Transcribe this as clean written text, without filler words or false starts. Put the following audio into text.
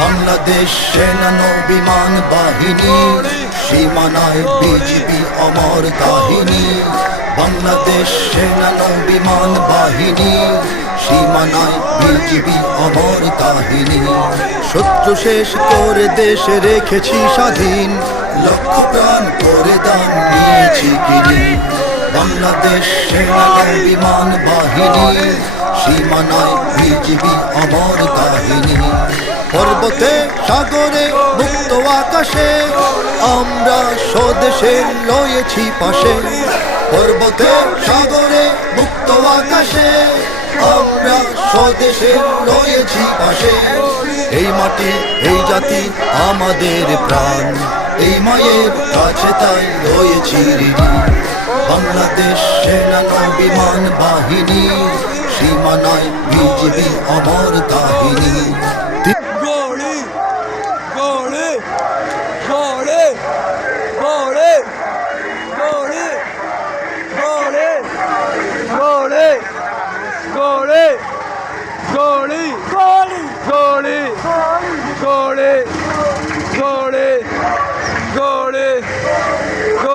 বাংলাদেশ সেনা বিমান বাহিনী, সীমানায় বিজিবি অমর কাহিনী। বাংলাদেশ সেনা বিমান বাহিনী, সীমানায় বিজিবি অমর কাহিনী। শত্রু শেষ করে দেশ রেখেছি স্বাধীন, লক্ষ প্রাণ করে দান নিয়েছি কিনি। বাংলাদেশ সেনা বিমান বাহিনী, সীমানায় বিজিবি অমর কাহিনী। পর্বতে সাগরে মুক্ত আকাশে আমরা স্বদেশের লয়েছি পাশে। পর্বতে সাগরে মুক্ত আকাশে আমরা স্বদেশের লয়েছি পাশে। এই মাটি এই জাতি আমাদের প্রাণ, এই মায়ের কাছে তাই রয়েছি ঋণী। বাংলাদেশ সেনা বিমান বাহিনী, সীমানায় বিজিবি অমর কাহিনী।